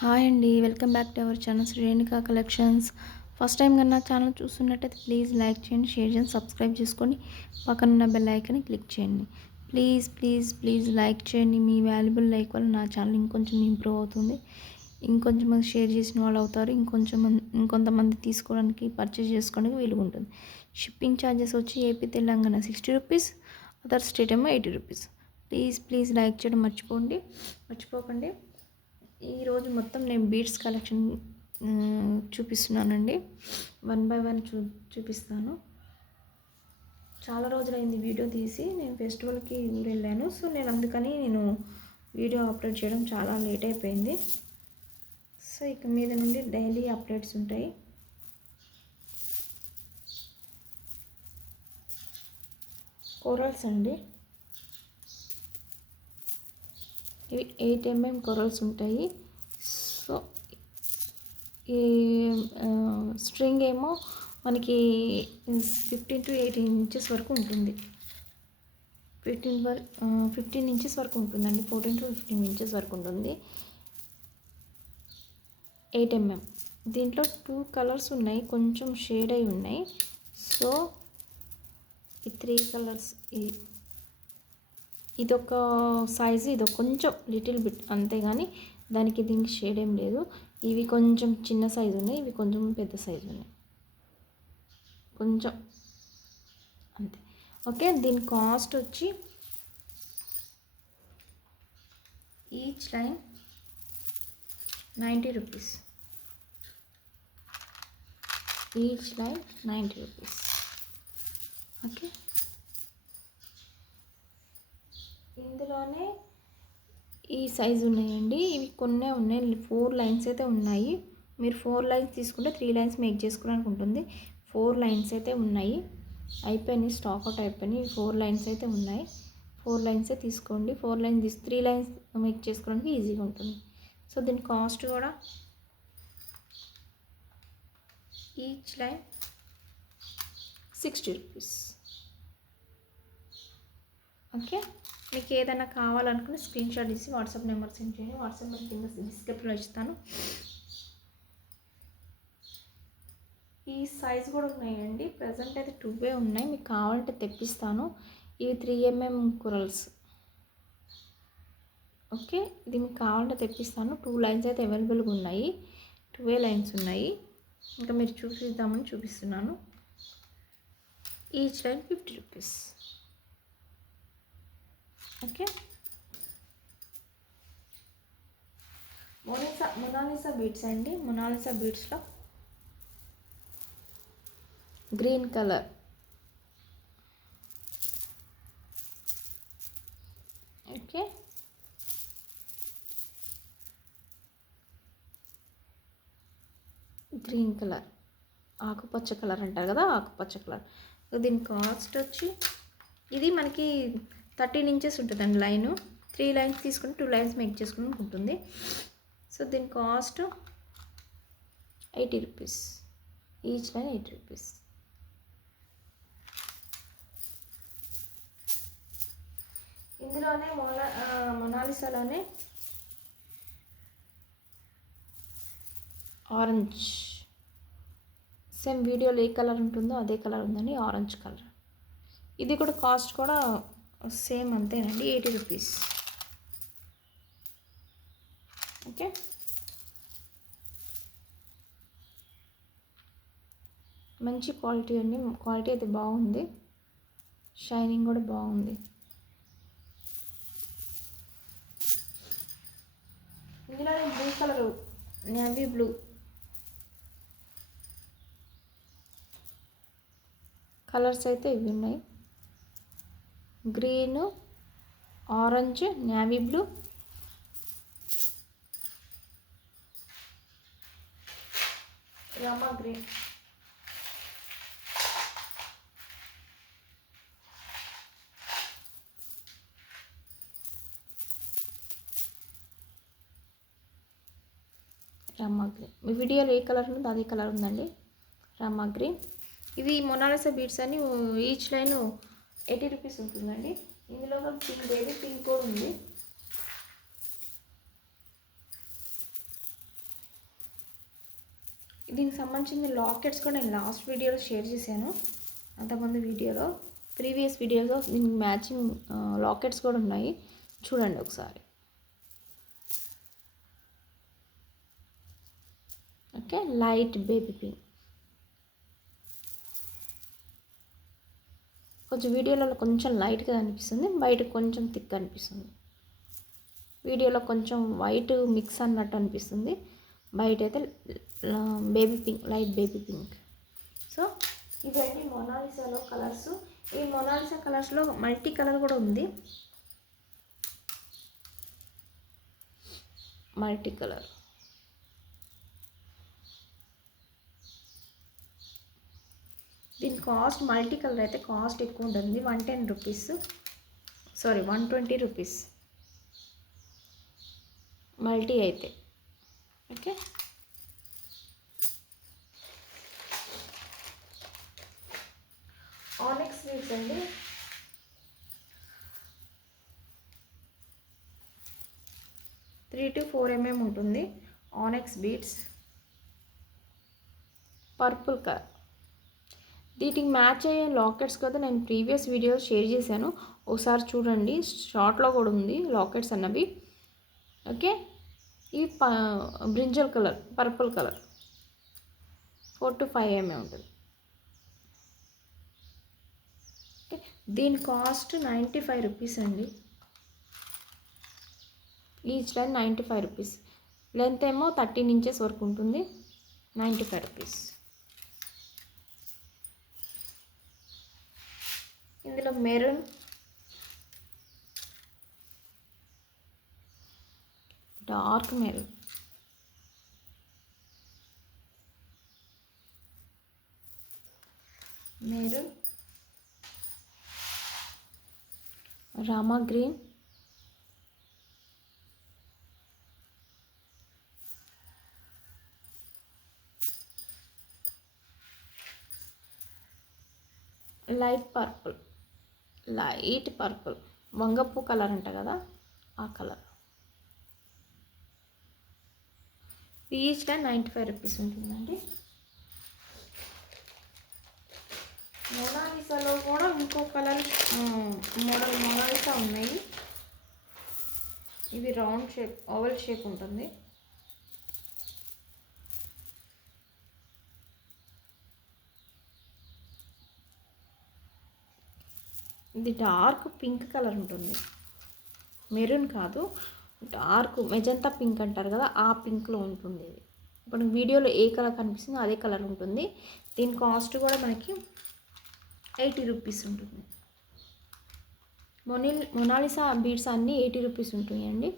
Hi అండి, welcome back to our channel Shrenika collections. First time కన్నా channel చూస్తున్నట్టయితే please like చేయండి, షేర్ చేయండి, సబ్స్క్రైబ్ చేసుకోండి, పక్కనున్న బెల్ ఐకాన్ని క్లిక్ చేయండి. ప్లీజ్ ప్లీజ్ ప్లీజ్ లైక్ చేయండి. మీ వాల్యుబుల్ లైక్ వల్ల నా ఛానల్ ఇంకొంచెం ఇంప్రూవ్ అవుతుంది. ఇంకొంచెం మంది షేర్ చేసిన వాళ్ళు అవుతారు. ఇంకొంతమంది తీసుకోవడానికి పర్చేస్ చేసుకోవడానికి వీలుగా ఉంటుంది. షిప్పింగ్ ఛార్జెస్ వచ్చి AP Telangana 60 rupees, other state ఏమో 80 రూపీస్. ప్లీజ్ ప్లీజ్ లైక్ చేయడం మర్చిపోకండి. ఈరోజు మొత్తం నేను బీడ్స్ కలెక్షన్ చూపిస్తున్నానండి. 1 బై 1 చూపిస్తాను. చాలా రోజులైంది వీడియో తీసి, నేను ఫెస్టివల్కి ఊరు వెళ్ళాను. సో అందుకని నేను వీడియో అప్లోడ్ చేయడం చాలా లేట్ అయిపోయింది. సో ఇక మీద నుండి డైలీ అప్డేట్స్ ఉంటాయి. కోరల్స్ అండి, ఇవి 8 mm కొరల్స్ ఉంటాయి. సో ఈ స్ట్రింగ్ ఏమో మనకి 15 to 18 ఇంచెస్ వరకు ఉంటుంది. 15 ఇంచెస్ వరకు ఉంటుందండి. 14 to 15 ఇంచెస్ వరకు ఉంటుంది. 8 mm. దీంట్లో 2 కలర్స్ ఉన్నాయి, కొంచెం షేడ్ అయి ఉన్నాయి. సో ఈ 3 కలర్స్, ఇదొక సైజు, ఇదొక కొంచెం లిటిల్ బిట్ అంతేగాని దానికి దీనికి షేడ్ ఏం లేదు. ఇవి కొంచెం చిన్న సైజు ఉన్నాయి, ఇవి కొంచెం పెద్ద సైజు ఉన్నాయి, కొంచెం అంతే. ఓకే, దీని కాస్ట్ వచ్చి each line 90 rupees. Each line 90 rupees. Okay, ఇందులోనే ఈ సైజు ఉన్నాయండి. ఇవి కొన్నే ఉన్నాయి, 4 లైన్స్ అయితే ఉన్నాయి. మీరు 4 లైన్స్ తీసుకుంటే 3 లైన్స్ మేక్ చేసుకోవడానికి ఉంటుంది. 4 లైన్స్ అయితే ఉన్నాయి, అయిపోయినాయి, స్టాక్ అవుట్ అయిపోయినాయి. 4 లైన్స్ అయితే ఉన్నాయి, 4 లైన్సే తీసుకోండి. 4 లైన్స్ 3 లైన్స్ మేక్ చేసుకోవడానికి ఈజీగా ఉంటుంది. సో దీని కాస్ట్ కూడా ఈచ్ లైన్ 60 రూపీస్. ఓకే, మీకు ఏదైనా కావాలనుకుని స్క్రీన్ షాట్ తీసి వాట్సాప్ నెంబర్ సెండ్ చేయండి. వాట్సాప్ నెంబర్ కింద డిస్క్రిప్షన్లో ఇస్తాను. ఈ సైజ్ కూడా ఉన్నాయండి. ప్రజెంట్ అయితే 2 ఉన్నాయి, మీకు కావాలంటే తెప్పిస్తాను. ఇవి 3 mm కురల్స్. ఓకే, ఇది మీకు కావాలంటే తెప్పిస్తాను. 2 లైన్స్ అయితే అవైలబుల్గా ఉన్నాయి, 2 లైన్స్ ఉన్నాయి. ఇంకా మీరు చూపిద్దామని చూపిస్తున్నాను. Each line 50 rupees. Okay, Mona Lisa beads అండి. మొనాలిసా బీడ్స్లో green colour, okay, green colour, ఆకుపచ్చ కలర్ అంటారు కదా, ఆకుపచ్చ కలర్. దీని కాస్ట్ వచ్చి, ఇది మనకి 13 ఇంచెస్ ఉంటుందండి లైను. 3 లైన్స్ తీసుకుని 2 లైన్స్ మేక్ చేసుకుని ఉంటుంది. సో దీని cost 80 rupees. Each line 80 rupees. ఇందులోనే మొనాలిసాలోనే ఆరెంజ్, సేమ్ వీడియోలో ఏ కలర్ ఉంటుందో అదే కలర్ ఉందండి, ఆరెంజ్ కలర్. ఇది కూడా కాస్ట్ కూడా సేమ్ అంతేనండి, 80 రూపీస్. ఓకే, మంచి క్వాలిటీ అండి. క్వాలిటీ అయితే బాగుంది, షైనింగ్ కూడా బాగుంది. ఇందులో blue colour, navy blue, colours అయితే ఇవి ఉన్నాయి. Green, orange, navy blue, Rama green. Rama green, మీ వీడియోలో ఏ కలర్ ఉందో అదే కలర్ ఉందండి, రామా గ్రీన్. ఇది మొనాలిసా బీడ్స్ అని ఈచ్ లైన్ 80 రూపీస్ ఉంటుందండి. ఇందులో పింక్, బేబీ పింక్ కూడా ఉంది. దీనికి సంబంధించిన లాకెట్స్ కూడా నేను లాస్ట్ వీడియోలో షేర్ చేశాను, అంతకుముందు వీడియోలో, ప్రీవియస్ వీడియోలో దీనికి మ్యాచింగ్ లాకెట్స్ కూడా ఉన్నాయి, చూడండి ఒకసారి. Okay, light baby pink. కొంచెం వీడియోలలో కొంచెం లైట్గా అనిపిస్తుంది, బయట కొంచెం థిక్ అనిపిస్తుంది. వీడియోలో కొంచెం వైట్ మిక్స్ అన్నట్టు అనిపిస్తుంది, బయట అయితే baby pink, light baby pink. So ఇవన్నీ మొనాలిసాలో కలర్స్. ఈ మొనాలిసా కలర్స్లో మల్టీ కలర్ కూడా ఉంది, మల్టీ కలర్. దీని కాస్ట్ మల్టీ కలర్ అయితే కాస్ట్ ఎక్కువ ఉంటుంది, 110 రూపీస్, సారీ 120 రూపీస్ మల్టీ అయితే. ఓకే, ఆనెక్స్ బీడ్స్ అండి. 3 to 4 mm ఉంటుంది ఆనెక్స్ బీడ్స్, పర్పుల్ కలర్. వీటికి మ్యాచ్ అయ్యే లాకెట్స్ కదా నేను ప్రీవియస్ వీడియో షేర్ చేశాను, ఒకసారి చూడండి, షార్ట్లో కూడా ఉంది లాకెట్స్ అన్నవి. ఓకే, ఈ brinjal colour, purple colour 4 to 5 mm ఉంటుంది. ఓకే, దీని కాస్ట్ 95 రూపీస్ అండి, ఈచ్ లైన్ 95 రూపీస్. లెంత్ ఏమో 13 ఇంచెస్ వరకు ఉంటుంది, 95 రూపీస్. ఇందులో maroon, dark maroon, maroon, Rama green, light purple, light purple, వంగపూ కలర్ అంట కదా ఆ కలర్. ఈచ్ లైన్ 95 రూపీస్ ఉంటుందండి. మొనాలిసాలో కూడా ఇంకో కలర్ మోడల్ మొనాలిసా ఉన్నాయి, ఇవి రౌండ్ షేప్, ఓవల్ షేప్ ఉంటుంది. ఇది డార్క్ పింక్ కలర్ ఉంటుంది, మెరూన్ కాదు, డార్క్ మెజంతా పింక్ అంటారు కదా ఆ పింక్లో ఉంటుంది ఇది. ఇప్పుడు వీడియోలో ఏ కలర్ కనిపిస్తుందో అదే కలర్ ఉంటుంది. దీని కాస్ట్ కూడా మనకి 80 రూపీస్ ఉంటుంది. మొనాలిసా బీడ్స్ అన్నీ 80 రూపీస్ ఉంటాయండి,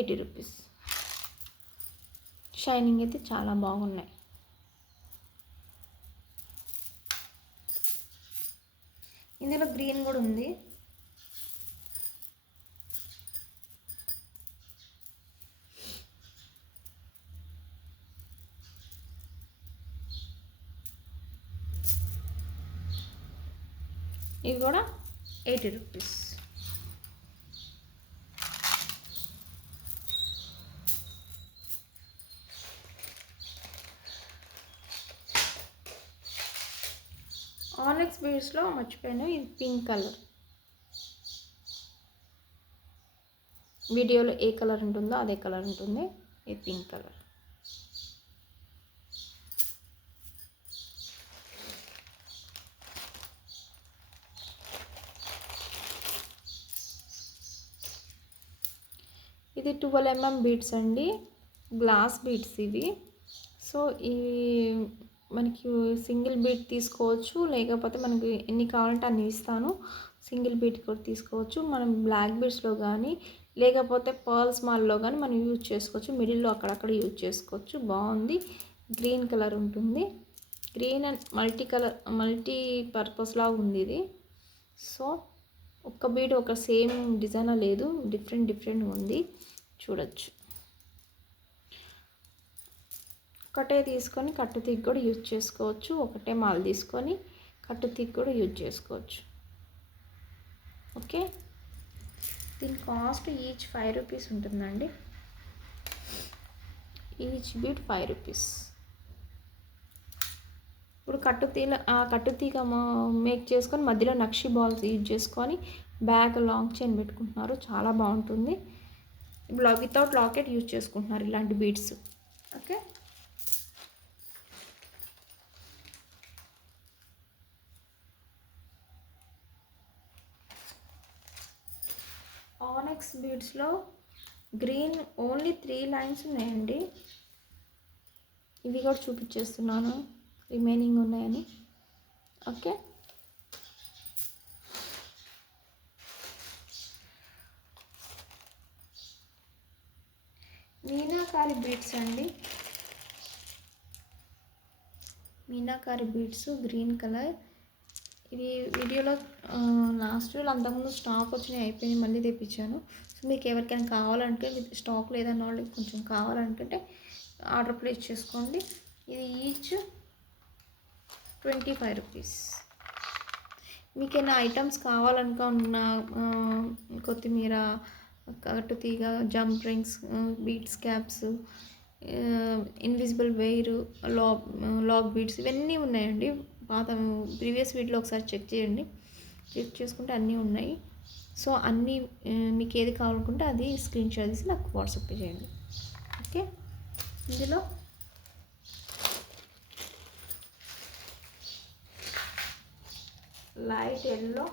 80 రూపీస్. షైనింగ్ అయితే చాలా బాగున్నాయి. ఇందులో గ్రీన్ కూడా ఉంది, ఇవి కూడా 80 రూపీస్. ఆనెక్స్ బీడ్స్లో మర్చిపోయాను, ఇది పింక్ కలర్. వీడియోలో ఏ కలర్ ఉంటుందో అదే కలర్ ఉంటుంది, ఇది పింక్ కలర్. ఇది 12 mm బీడ్స్ అండి, గ్లాస్ బీడ్స్ ఇవి. సో ఇవి మనకి సింగిల్ బీడ్ తీసుకోవచ్చు, లేకపోతే మనకి ఎన్ని కావాలంటే అన్ని ఇస్తాను, సింగిల్ బీడ్ కూడా తీసుకోవచ్చు. మనం బ్లాక్ బీడ్స్లో కానీ లేకపోతే పర్ల్స్ మాల్లో కానీ మనం యూజ్ చేసుకోవచ్చు, మిడిల్లో అక్కడక్కడ యూజ్ చేసుకోవచ్చు. బాగుంది, గ్రీన్ కలర్ ఉంటుంది, గ్రీన్ అండ్ మల్టీ పర్పస్ లాగా ఉంది ఇది. సో ఒక్క బీడ్ ఒక సేమ్ డిజైన్ లేదు, డిఫరెంట్ ఉంది, చూడొచ్చు. ఒకటే తీసుకొని కట్టు తీగ కూడా యూజ్ చేసుకోవచ్చు, ఒకటే మాల్ తీసుకొని కట్టు తీగ కూడా యూజ్ చేసుకోవచ్చు. ఓకే, దీని కాస్ట్ ఈచ్ 5 రూపీస్ ఉంటుందండి, ఈచ్ బీడ్ 5 రూపీస్. ఇప్పుడు కట్టుతీగ మేక్ చేసుకొని మధ్యలో నక్షి బాల్స్ యూజ్ చేసుకొని బ్యాక్ లాంగ్ చైన్ పెట్టుకుంటున్నారు. చాలా బాగుంటుంది. వితౌట్ లాకెట్ యూజ్ చేసుకుంటున్నారు ఇలాంటి beads. Okay, onyx beads green only 3 lines ఉన్నాయండి. ఇవి కూడా చూపించేస్తున్నాను రిమైనింగ్ ఉన్నాయని. ఓకే, మీనాకారి బీడ్స్ అండి. Meenakari beads green colour. ఇది వీడియోలో లాస్ట్ వీడియోలో అంతకుముందు స్టాక్ వచ్చినాయి, అయిపోయినాయి, మళ్ళీ తెప్పించాను. సో మీకు ఎవరికైనా కావాలంటే, స్టాక్ లేదన్న వాళ్ళకి కొంచెం కావాలనుకుంటే ఆర్డర్ ప్లేస్ చేసుకోండి. ఇది ఈచ్ 25 రూపీస్. మీకేమైనా ఐటమ్స్ కావాలనుకున్న కొత్తిమీర, కట్టుతీగ, jump rings, beads caps, invisible wire, lock beads, ఇవన్నీ ఉన్నాయండి. పాత ప్రీవియస్ వీడియోలో ఒకసారి చెక్ చేయండి. చెక్ చేసుకుంటే అన్నీ ఉన్నాయి. సో అన్నీ మీకు ఏది కావాలనుకుంటే అది స్క్రీన్ షాట్ తీసి నాకు వాట్సాప్ చేయండి. ఓకే, ఇందులో లైట్ ఎల్లో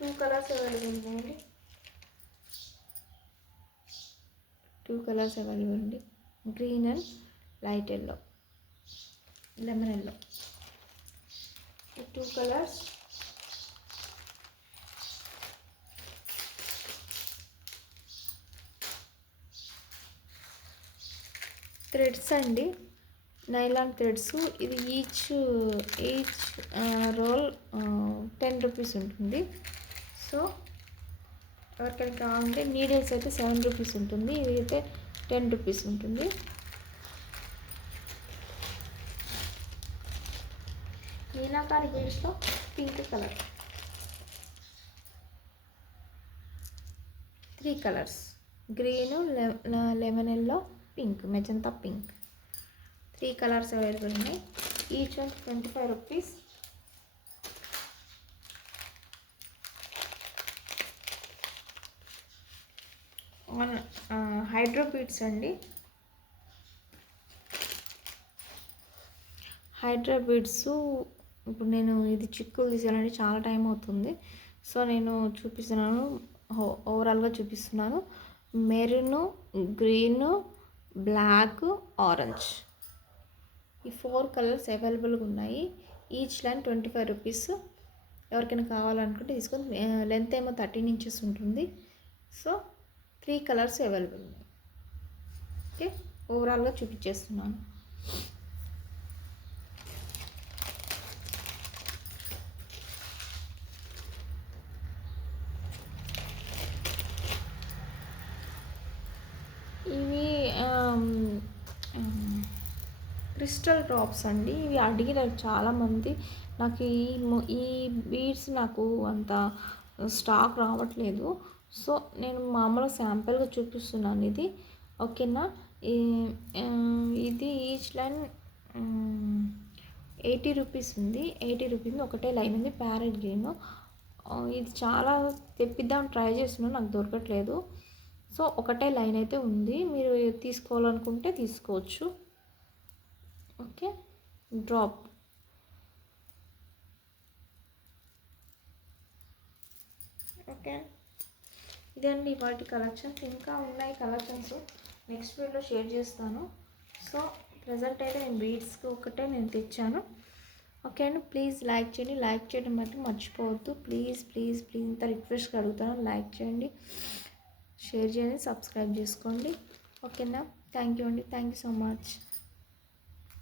2 కలర్స్ అవైలబుల్ ఉన్నాయండి. 2 కలర్స్ అవైలబుల్ ఉంది. Green and light yellow, lemon yellow. ఈ 2 కలర్స్ థ్రెడ్స్ అండి, నైలాన్ థ్రెడ్స్. ఇది ఈచ్ రోల్ 10 రూపీస్ ఉంటుంది. సో ఎవరికైనా కావాలంటే నీడిల్స్ అయితే 7 రూపీస్ ఉంటుంది, ఇది అయితే 10 రూపీస్ ఉంటుంది. మీనాకారి బీడ్స్లో pink colour, 3 colours, green, lemon yellow, pink, magenta pink. 3 colours available ఉన్నాయి. Each one 25 rupees. Hydro beads అండి. హైడ్రో బీడ్స్ ఇప్పుడు నేను ఇది చిక్కులు తీసేయాలంటే చాలా టైం అవుతుంది. సో నేను చూపిస్తున్నాను, ఓవరాల్గా చూపిస్తున్నాను. మెరూన్, గ్రీను, బ్లాక్, ఆరెంజ్, ఈ 4 కలర్స్ అవైలబుల్గా ఉన్నాయి. Each line 25 rupees. ఎవరికైనా కావాలనుకుంటే తీసుకొని, లెంత్ ఏమో 13 ఇంచెస్ ఉంటుంది. సో 3 కలర్స్ అవైలబుల్ ఉన్నాయి. ఓకే, ఓవరాల్గా చూపించేస్తున్నాను. ఇవి క్రిస్టల్ డ్రాప్స్ అండి. ఇవి అడిగినారు చాలామంది. నాకు ఈ బీడ్స్ నాకు అంత స్టాక్ రావట్లేదు. సో నేను మామూలుగా శాంపుల్గా చూపిస్తున్నాను ఇది. ఓకేనా, ఇది ఈచ్ లైన్ 80 రూపీస్ ఉంది. 80 రూపీస్ ఒకటే లైన్ ఉంది, ప్యారెట్ గ్రీన్. ఇది చాలా తెప్పిద్దాం ట్రై చేస్తున్నాను, నాకు దొరకట్లేదు. సో ఒకటే లైన్ అయితే ఉంది, మీరు తీసుకోవాలనుకుంటే తీసుకోవచ్చు. Okay, drop. ఓకే, ఇదండి వాటి కలెక్షన్స్. ఇంకా ఉన్నాయి కలెక్షన్స్, నెక్స్ట్ వీడియోలో షేర్ చేస్తాను. సో ప్రజెంట్ అయితే నేను బీడ్స్కి ఒకటే నేను తెచ్చాను. ఓకే అండి, ప్లీజ్ లైక్ చేయండి. లైక్ చేయడం బట్టి మర్చిపోవద్దు. ప్లీజ్ ప్లీజ్ ప్లీజ్ ఇంత రిక్వెస్ట్గా అడుగుతాను, లైక్ చేయండి, షేర్ చేయండి, సబ్స్క్రైబ్ చేసుకోండి. ఓకేనా, థ్యాంక్ యూ అండి, థ్యాంక్ యూ సో మచ్.